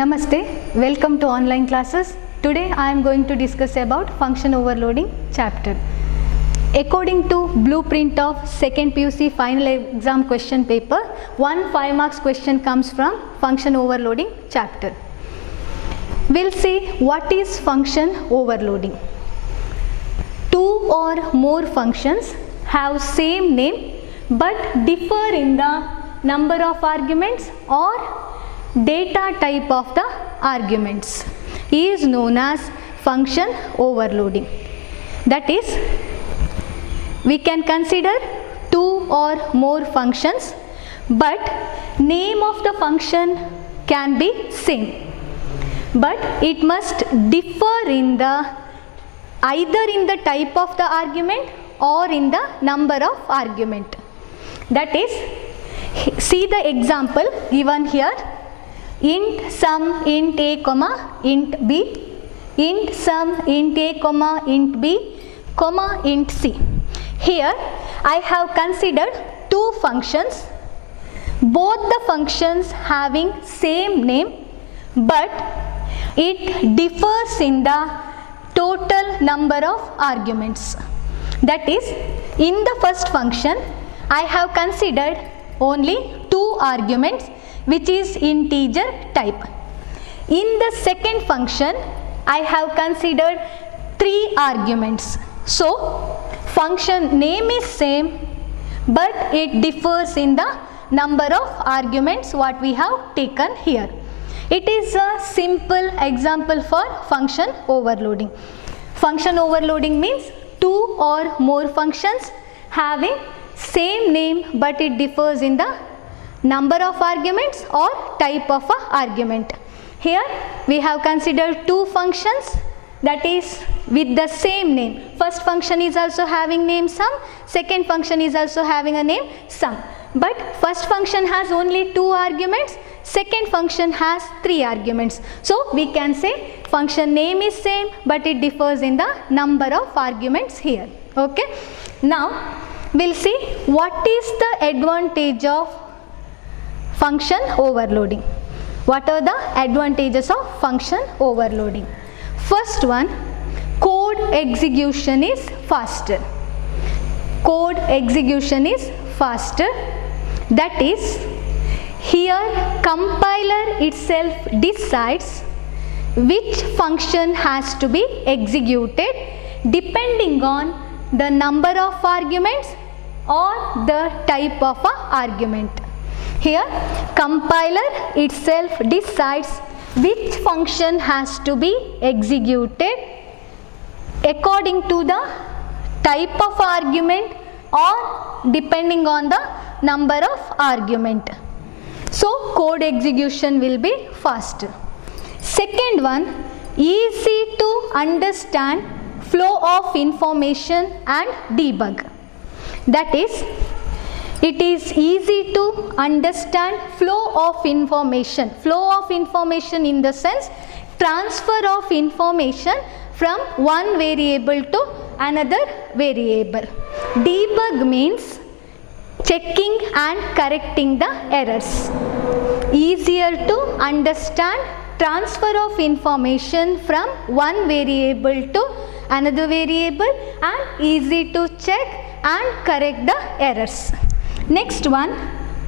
Namaste, welcome to online classes. Today I am going to discuss about function overloading chapter. According to blueprint of second PUC final exam question paper, one 5 marks question comes from function overloading chapter. We'll see what is function overloading. Two or more functions have same name but differ in the number of arguments or data type of the arguments is known as function overloading. That is, we can consider two or more functions but name of the function can be same, but it must differ in the either in the type of the argument or in the number of argument. That is, see the example given here: int sum int a comma int b, int sum int a comma int b comma int c. Here I have considered two functions, both the functions having same name but it differs in the total number of arguments. That is, in the first function I have considered only two arguments which is integer type. In the second function I have considered three arguments. So function name is same but it differs in the number of arguments what we have taken here. It is a simple example for function overloading. Function overloading means two or more functions having same name but it differs in the number of arguments or type of a argument. Here we have considered two functions, that is with the same name. First function is also having name sum, second function is also having a name sum. But first function has only two arguments, second function has three arguments. So we can say function name is same but it differs in the number of arguments here. Okay. Now we'll see what is the advantage of function overloading. What are the advantages of function overloading? First one, code execution is faster. Code execution is faster. That is, here compiler itself decides which function has to be executed depending on the number of arguments or the type of a argument. Here compiler itself decides which function has to be executed according to the type of argument or depending on the number of argument. So code execution will be faster. Second one, easy to understand flow of information and debug. That is, it is easy to understand flow of information. Flow of information in the sense transfer of information from one variable to another variable. Debug means checking and correcting the errors. Easier to understand transfer of information from one variable to another variable and easy to check and correct the errors. Next one,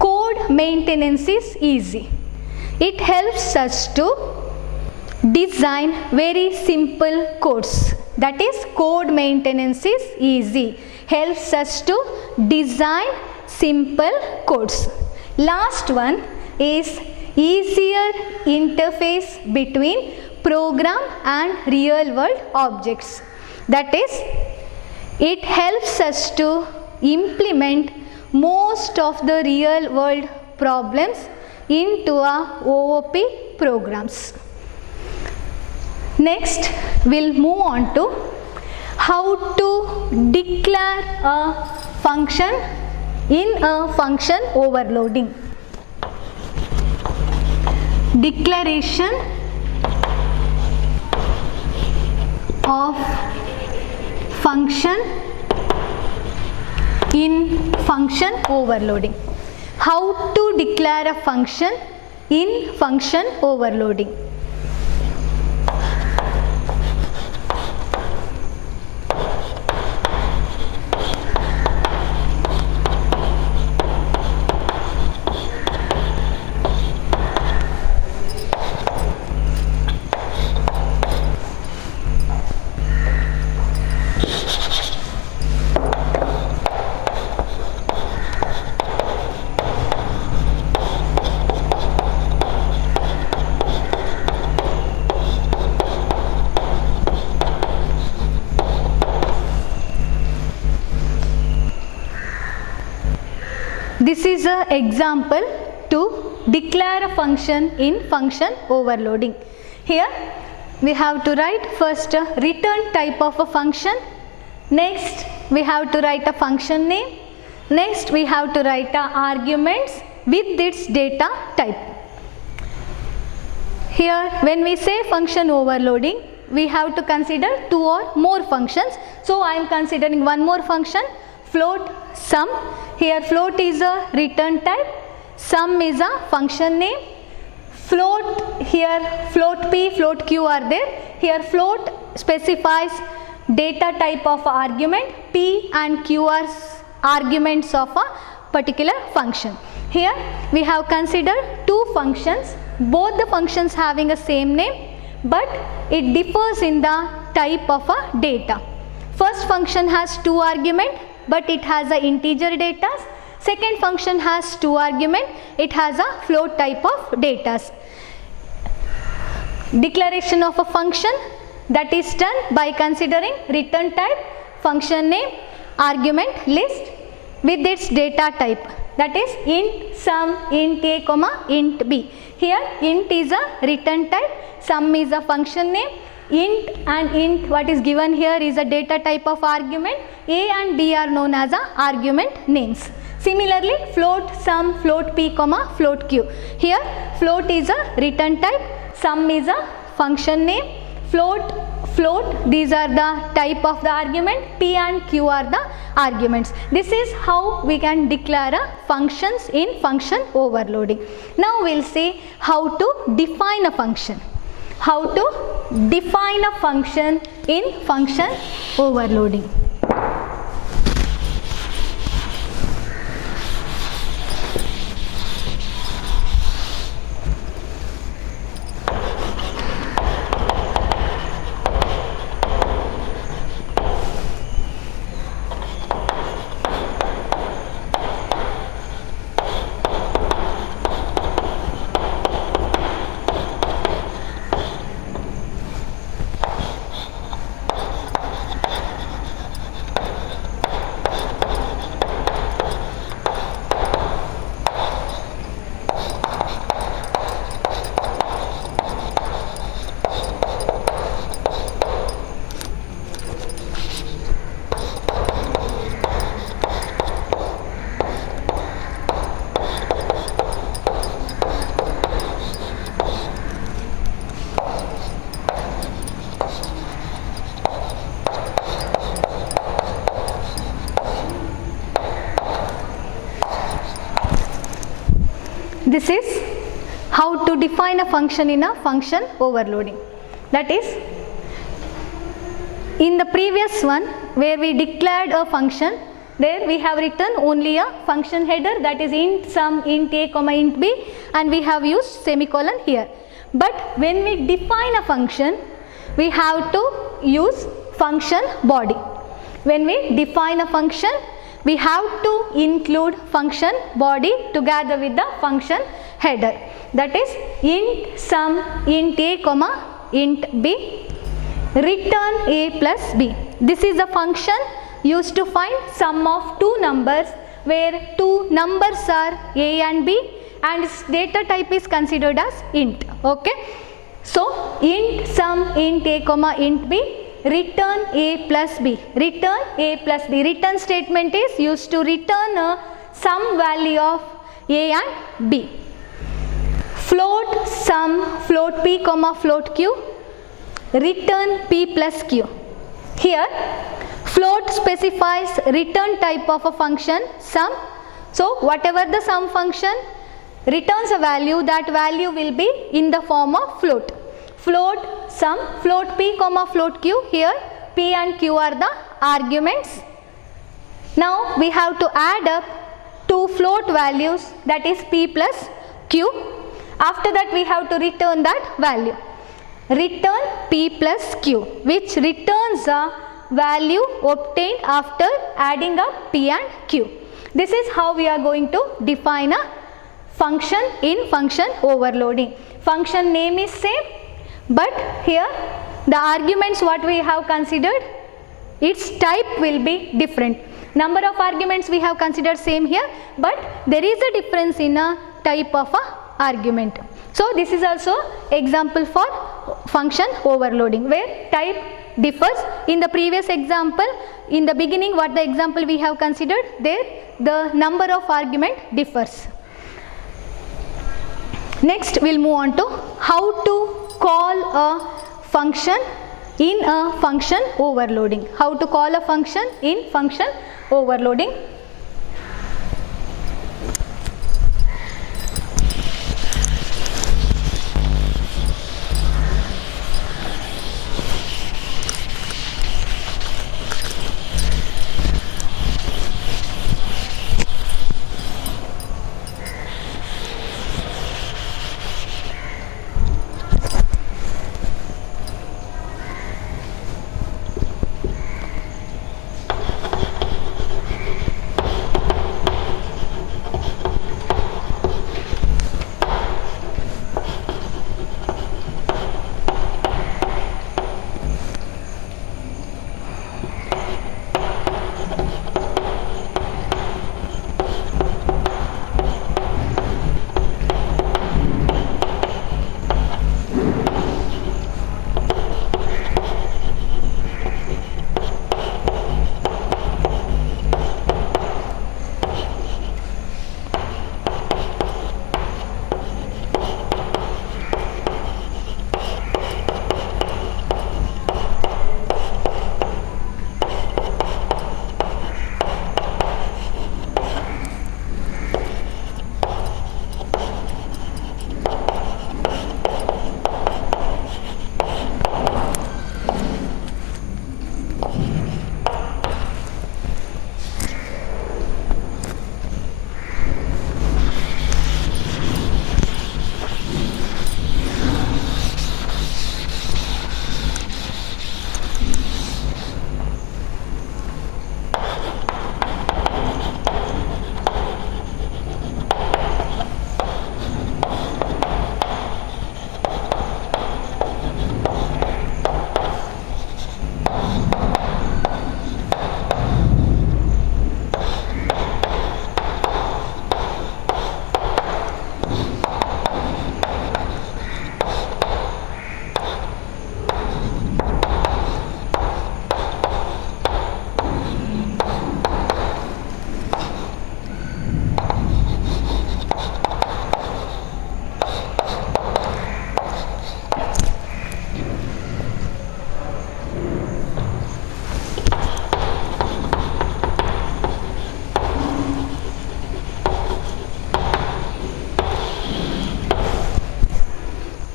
code maintenance is easy. It helps us to design very simple codes. That is, code maintenance is easy. Helps us to design simple codes. Last one is easier interface between program and real world objects. That is, it helps us to implement most of the real world problems into a OOP programs. Next, we'll move on to how to declare a function in a function overloading. Declaration of function in function overloading. How to declare a function in function overloading. This is an example to declare a function in function overloading. Here we have to write first a return type of a function. Next we have to write a function name. Next we have to write arguments with its data type. Here when we say function overloading, we have to consider two or more functions. So I am considering one more function, float sum. Here float is a return type, sum is a function name. Float, here float p, float q are there. Here float specifies data type of argument, p and q are arguments of a particular function. Here we have considered two functions, both the functions having a same name, but it differs in the type of a data. First function has two arguments, but it has a integer data. Second function has two arguments, it has a float type of data. Declaration of a function, that is done by considering return type, function name, argument list with its data type, that is int sum, int a, int b. Here int is a return type, sum is a function name, int and int what is given here is a data type of argument, a and b are known as argument names. Similarly float sum, float p, float q. Here float is a return type, sum is a function name, float, these are the type of the argument, p and q are the arguments. This is how we can declare functions in function overloading. Now we will see how to define a function. How to define a function in function overloading. This is how to define a function in a function overloading. That is, in the previous one where we declared a function, there we have written only a function header, that is int sum, int a, int b, and we have used semicolon here. But when we define a function, we have to use function body. When we define a function, we have to include function body together with the function header, that is int sum, int a, int b, return a plus b. This is a function used to find sum of two numbers where two numbers are a and b and its data type is considered as int. Okay, so int sum, int a, int b, return a plus b. Return a plus b. Return statement is used to return some value of a and b. Float sum, float p, float q, return p plus q. Here float specifies return type of a function sum. So whatever the sum function, returns a value, that value will be in the form of float. Float sum, float p comma float q. Here p and q are the arguments. Now we have to add up two float values, that is p plus q. After that we have to return that value. Return p plus q, which returns a value obtained after adding up p and q. This is how we are going to define a function in function overloading. Function name is same, but here the arguments what we have considered, its type will be different. Number of arguments we have considered same here, but there is a difference in a type of a argument. So this is also example for function overloading where type differs. In the previous example, in the beginning what the example we have considered, there the number of argument differs. Next we'll move on to how to call a function in a function overloading. How to call a function in function overloading.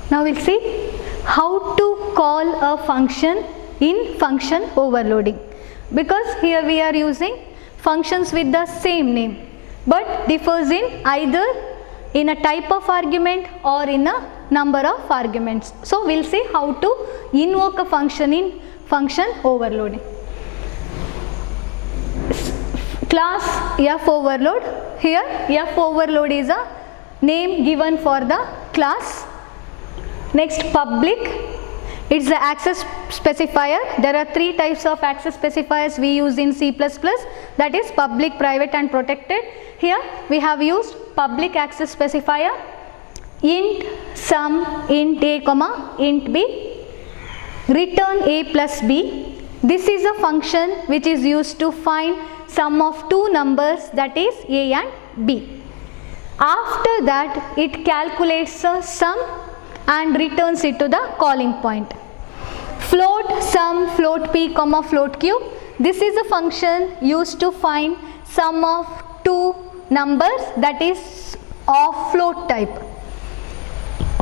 Now we'll see how to call a function in function overloading, because here we are using functions with the same name but differs in either in a type of argument or in a number of arguments. So we'll see how to invoke a function in function overloading. Class f overload. Here f overload is a name given for the class. Next, public, it's the access specifier. There are three types of access specifiers we use in C++, that is public, private and protected. Here we have used public access specifier, int sum int a comma int b, return a plus b. This is a function which is used to find sum of two numbers, that is a and b. After that it calculates a sum and returns it to the calling point. Float sum float p comma float q. This is a function used to find sum of two numbers, that is of float type.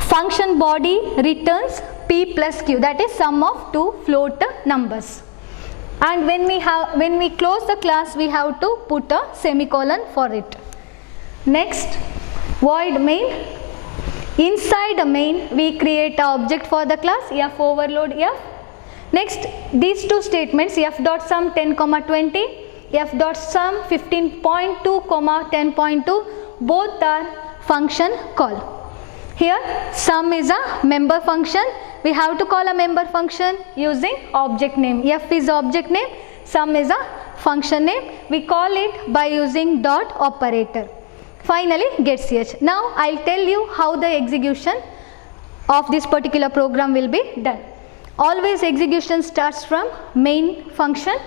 Function body returns p plus q, that is sum of two float numbers. And when we close the class, we have to put a semicolon for it. Next, void main. Inside the main, we create an object for the class f overload f. Next, these two statements f dot sum 10, 20, f dot sum 15.2, 10.2, both are function call. Here sum is a member function. We have to call a member function using object name. F is object name, sum is a function name. We call it by using dot operator. Finally get ch. Now I'll tell you how the execution of this particular program will be done. Always execution starts from main function.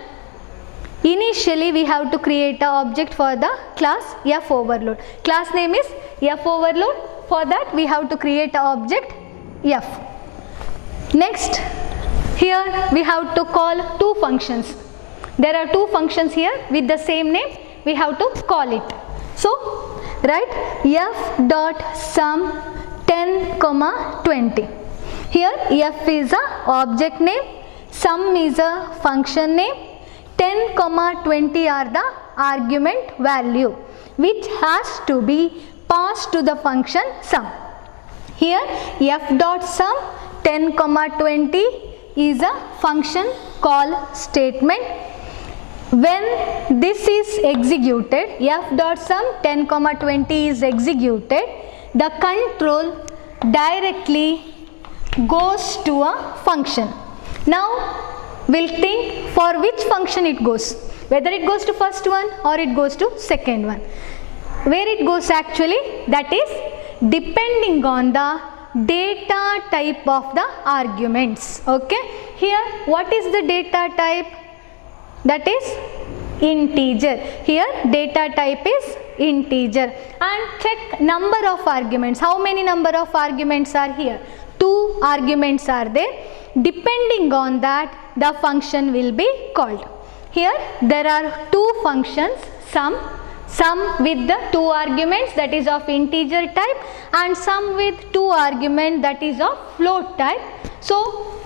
Initially we have to create an object for the class f overload. Class name is f overload. For that we have to create an object f. Next, here we have to call two functions. There are two functions here with the same name. We have to call it. So write f dot sum 10, 20. Here f is a object name, sum is a function name, 10, 20 are the argument value which has to be passed to the function sum. Here f dot sum 10, 20 is a function call statement. When this is executed, f dot sum 10, 20 is executed, the control directly goes to a function. Now we'll think for which function it goes, whether it goes to first one or it goes to second one. Where it goes actually, that is depending on the data type of the arguments. Okay, here what is the data type? That is integer. Here data type is integer. And check number of arguments. How many number of arguments are here? 2 arguments are there. Depending on that, the function will be called. Here there are 2 functions, sum with the 2 arguments, that is of integer type, and sum with 2 arguments, that is of float type. So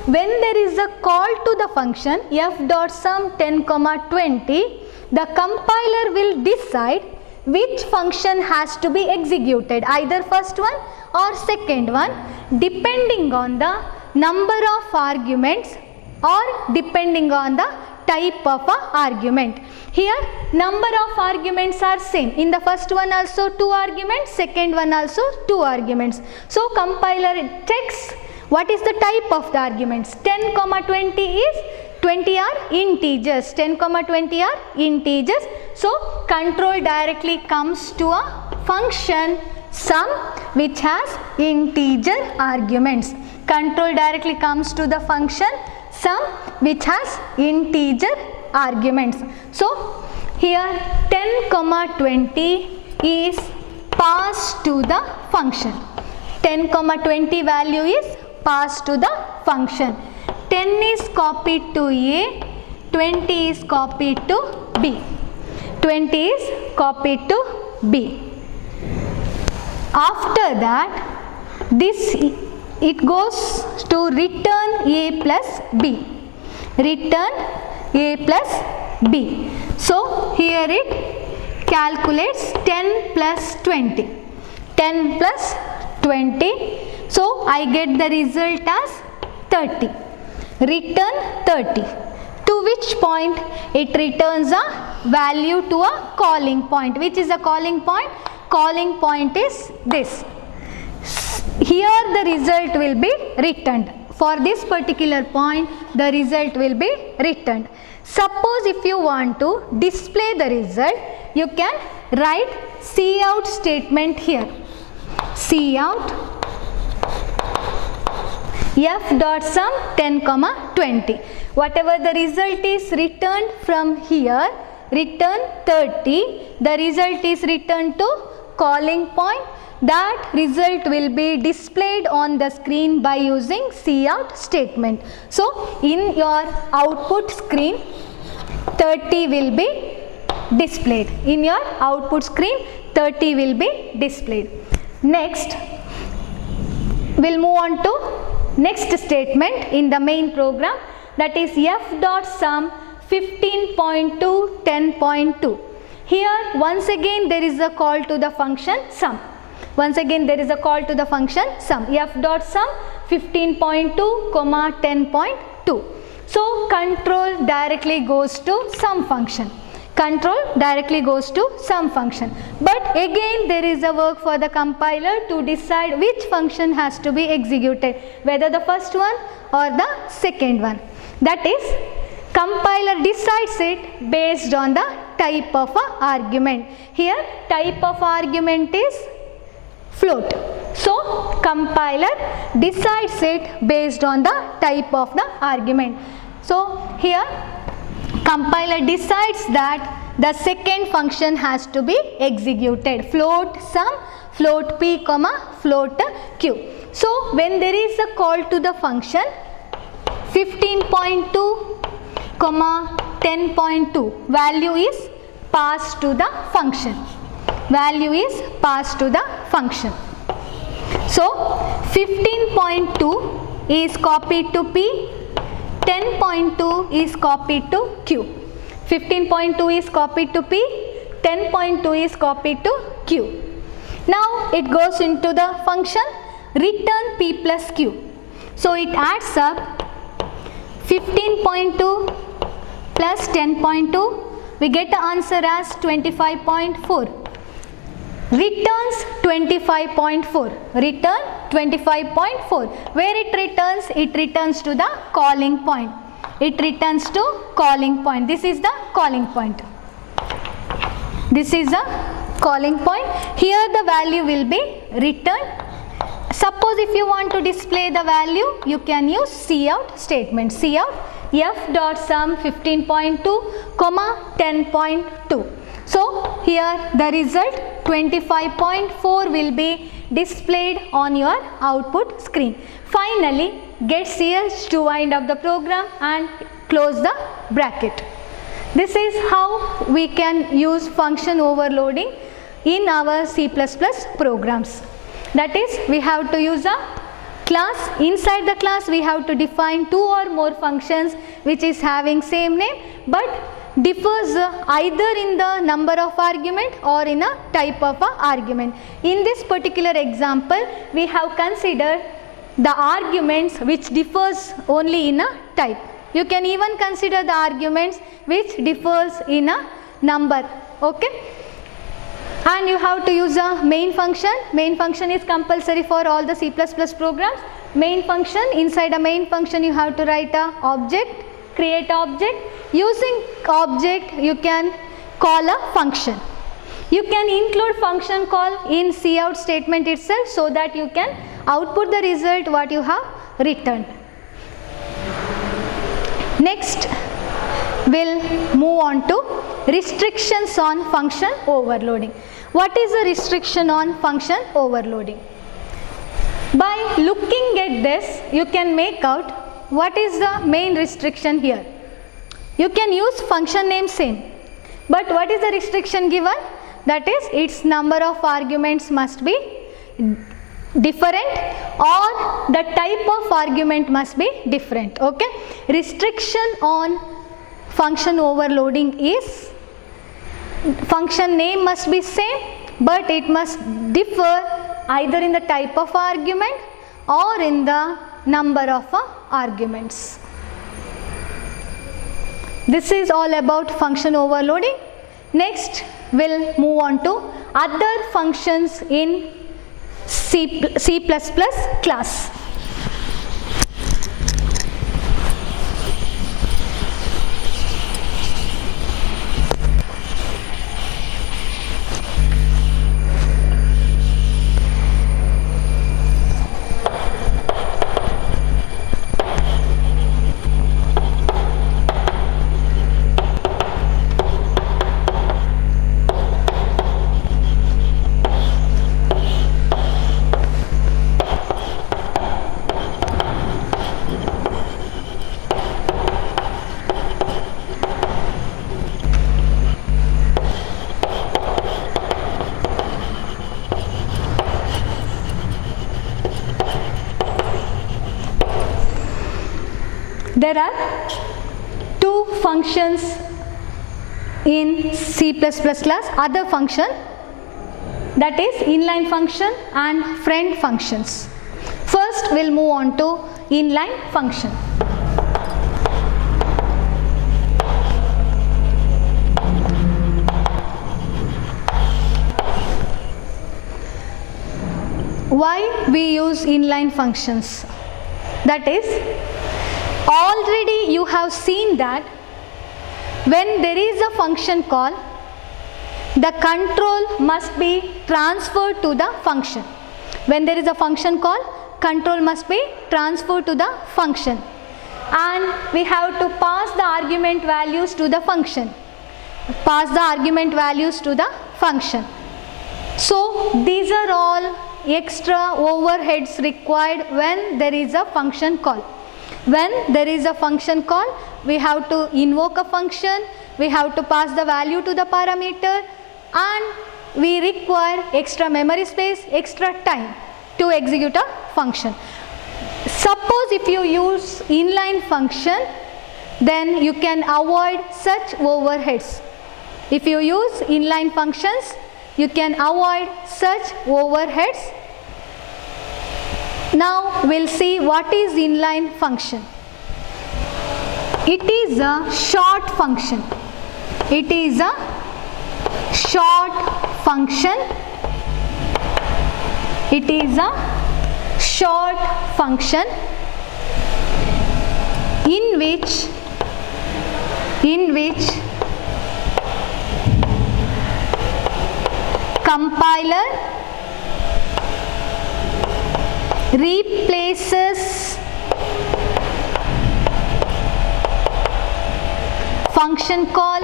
when there is a call to the function f dot sum 10, 20, the compiler will decide which function has to be executed, either first one or second one, depending on the number of arguments or depending on the type of a argument. Here number of arguments are same. In the first one also 2 arguments, second one also 2 arguments. So compiler checks what is the type of the arguments. 10, 20 is 20 are integers. 10, 20 are integers. So control directly comes to a function sum which has integer arguments. Control directly comes to the function sum which has integer arguments. So here 10, 20 is passed to the function. 10, 20 value is passed to the function. 10 is copied to A, 20 is copied to B. 20 is copied to B. After that, it goes to return A plus B. Return A plus B. So here it calculates 10 plus 20. 10 plus 20. So I get the result as 30. Return 30. To which point? It returns a value to a calling point. Which is a calling point? Calling point is this. Here the result will be returned. For this particular point, the result will be returned. Suppose if you want to display the result, you can write cout statement here. Cout f dot sum 10, 20. Whatever the result is returned from here, return 30. The result is returned to calling point. That result will be displayed on the screen by using cout statement. So in your output screen, 30 will be displayed. In your output screen, 30 will be displayed. Next, we'll move on to next statement in the main program, that is f dot sum 15.2 10.2. Here once again there is a call to the function sum. Once again there is a call to the function sum, f dot sum 15.2 comma 10.2. So control directly goes to sum function. Control directly goes to sum function. But again there is a work for the compiler to decide which function has to be executed, whether the first one or the second one. That is, compiler decides it based on the type of a argument. Here type of argument is float. So compiler decides it based on the type of the argument. So here compiler decides that the second function has to be executed, float sum, float p comma float q. So when there is a call to the function 15.2 comma 10.2, value is passed to the function. Value is passed to the function. So 15.2 is copied to p, 10.2 is copied to q. 15.2 is copied to p, 10.2 is copied to q. Now it goes into the function return p plus q. So it adds up 15.2 plus 10.2, we get the answer as 25.4. Returns 25.4. Return 25.4. Where it returns? It returns to the calling point. It returns to calling point. This is the calling point. This is the calling point. Here the value will be returned. Suppose if you want to display the value, you can use cout statement. Cout f dot sum 15.2 comma 10.2. So here the result 25.4 will be displayed on your output screen. Finally, get CS to wind up the program and close the bracket. This is how we can use function overloading in our C++ programs. That is, we have to use a class. Inside the class we have to define two or more functions which is having same name but differs either in the number of argument or in a type of a argument. In this particular example, we have considered the arguments which differs only in a type. You can even consider the arguments which differs in a number. Okay? And you have to use a main function. Main function is compulsory for all the C++ programs. Main function, inside a main function you have to write a object, create object. Using object you can call a function. You can include function call in cout statement itself so that you can output the result what you have returned. Next, we'll move on to restrictions on function overloading. What is a restriction on function overloading? By looking at this, you can make out what is the main restriction here. You can use function name same, but what is the restriction given? That is, its number of arguments must be different or the type of argument must be different. Okay? Restriction on function overloading is function name must be same but it must differ either in the type of argument or in the number of arguments. This is all about function overloading. Next, we'll move on to other functions in C++ class. There are two functions in C++ class, other function, that is inline function and friend functions. First we'll move on to inline function. Why we use inline functions? That is, already you have seen that when there is a function call, the control must be transferred to the function. When there is a function call, control must be transferred to the function, and we have to pass the argument values to the function. Pass the argument values to the function. So these are all extra overheads required when there is a function call. When there is a function call, we have to invoke a function, we have to pass the value to the parameter, and we require extra memory space, extra time to execute a function. Suppose if you use inline function, then you can avoid such overheads. If you use inline functions, you can avoid such overheads. Now we'll see what is inline function. It is a short function. It is a short function. It is a short function in which compiler replaces function call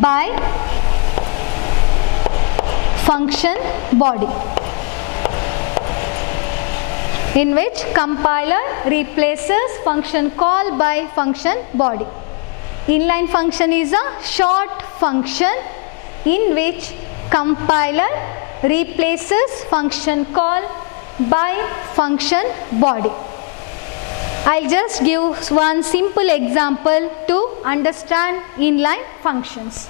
by function body. In which compiler replaces function call by function body. Inline function is a short function in which compiler replaces function call by function body. I'll just give one simple example to understand inline functions.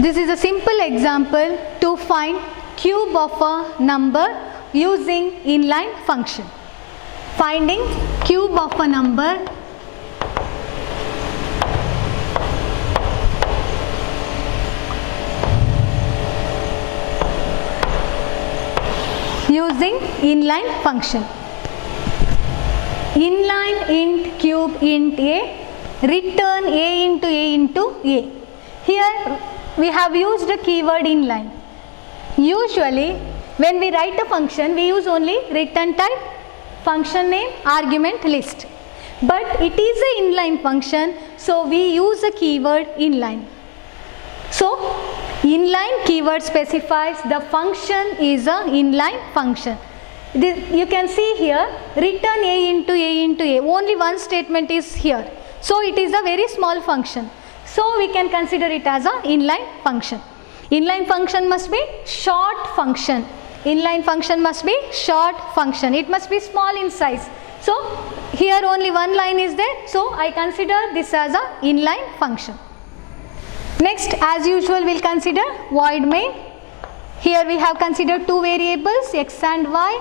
This is a simple example to find cube of a number using inline function. Finding cube of a number using inline function. Inline int cube int a, return a into a. Here we have used the keyword inline. Usually when we write a function, we use only return type, function name, argument list. But it is an inline function, so we use a keyword inline. So inline keyword specifies the function is an inline function. You can see here, return a into a, only one statement is here. So it is a very small function. So we can consider it as an inline function. Inline function must be short function Inline function must be short function. It must be small in size. So here only one line is there. So I consider this as a inline function. Next, as usual, we'll consider void main. Here we have considered two variables, x and y,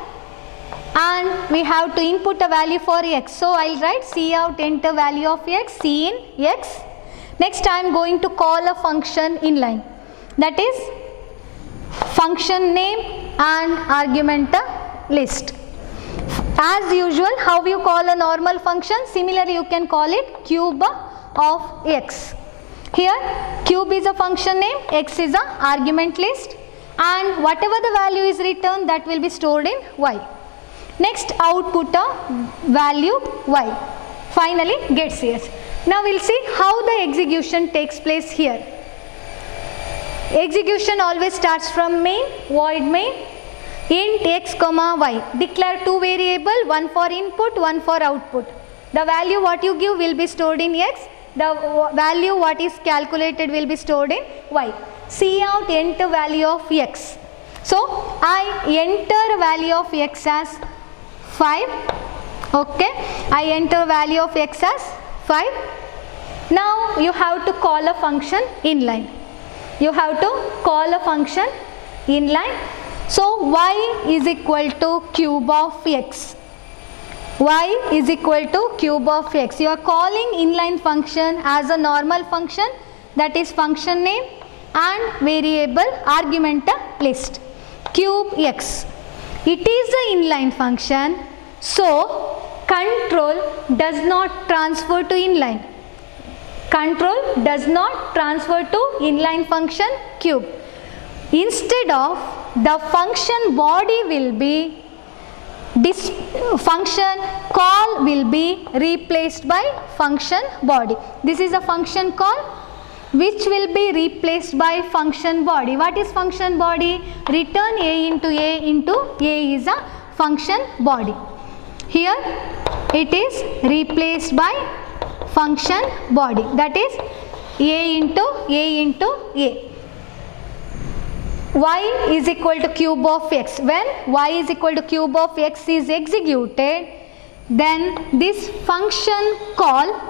and we have to input a value for x. So I'll write cout enter value of x, c in x. Next I am going to call a function inline, that is function name and argument list. As usual, how you call a normal function, similarly you can call it cube of x. Here cube is a function name, x is a argument list, and whatever the value is returned, that will be stored in y. Next output a value y. Finally gets yes. Now we'll see how the execution takes place here. Execution always starts from main, void main, int x comma y. Declare two variable, one for input, one for output. The value what you give will be stored in x. The value what is calculated will be stored in y. Cout enter value of x. So I enter value of x as 5. Okay, I enter value of x as 5. Now you have to call a function inline. You have to call a function inline. So y is equal to cube of x. Y is equal to cube of x. You are calling inline function as a normal function, that is function name and variable argument list. Cube x. It is an inline function, so control does not transfer to inline. Control does not transfer to inline function cube. Instead of, the function body will be, this function call will be replaced by function body. This is a function call which will be replaced by function body. What is function body? Return a into a is a function body. Here it is replaced by function body, that is a into a. Y is equal to cube of x. When y is equal to cube of x is executed, then this function call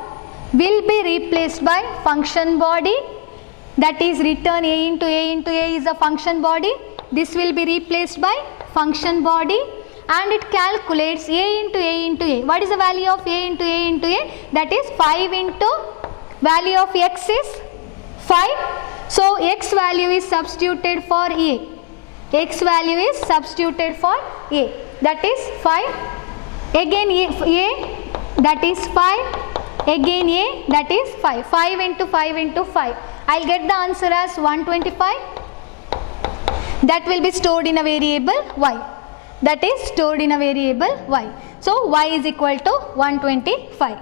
will be replaced by function body, that is return a into a is a function body. This will be replaced by function body, and it calculates a into a. What is the value of a into a? That is 5 into value of x is 5. So x value is substituted for a. X value is substituted for a. That is 5. Again a, that is 5. Again a, that is 5. 5 into 5 into 5. I'll get the answer as 125. That will be stored in a variable y. That is stored in a variable y. So y is equal to 125.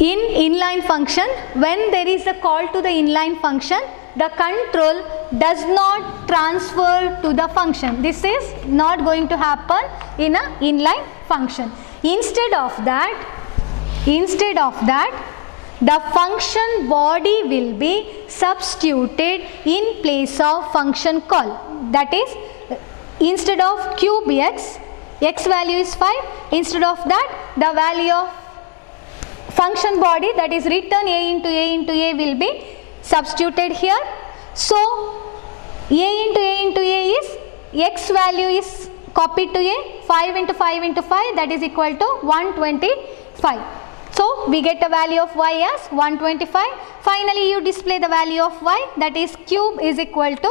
In inline function, when there is a call to the inline function, the control does not transfer to the function. This is not going to happen in an inline function. Instead of that, the function body will be substituted in place of function call. That is, instead of cube x, x value is 5. Instead of that, the value of function body, that is return a into a will be substituted here. So a into a is, x value is copied to a, 5 into 5 into 5, that is equal to 125. So we get a value of y as 125. Finally you display the value of y, that is cube is equal to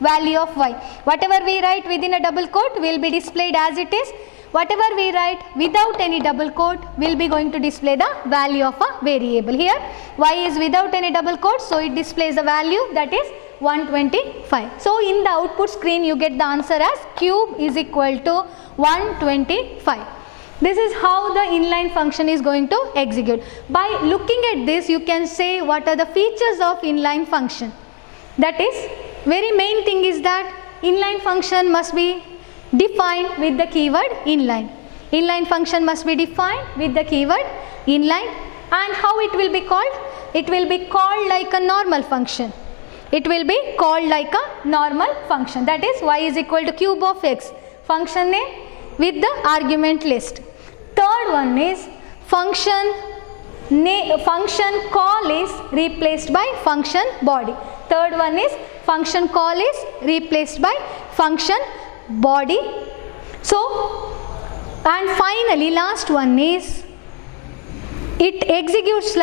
value of y. Whatever we write within a double quote will be displayed as it is. Whatever we write without any double quote will be going to display the value of a variable. Here y is without any double quote, so it displays the value, that is 125. So in the output screen you get the answer as cube is equal to 125. This is how the inline function is going to execute. By looking at this, you can say what are the features of inline function. That is, very main thing is that inline function must be defined with the keyword inline. Inline function must be defined with the keyword inline. And how it will be called? It will be called like a normal function. it will be called like a normal function. That is y is equal to cube of x, function name with the argument list. Third one is function call is replaced by function body. Third one is function call is replaced by function body. So, and finally last one is it executes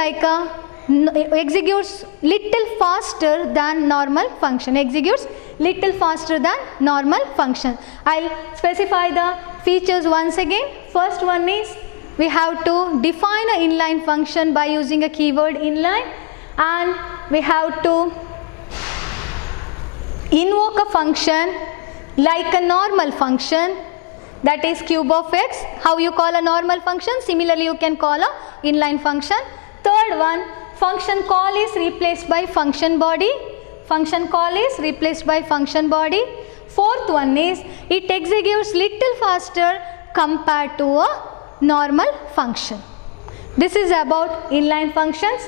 little faster than normal function. Executes little faster than normal function. I'll specify the features once again. First one is we have to define an inline function by using a keyword inline, and we have to invoke a function like a normal function, that is cube of x. How you call a normal function? Similarly you can call a inline function. Third one, function call is replaced by function body. Function call is replaced by function body. Fourth one is it executes little faster compared to a normal function. This is about inline functions.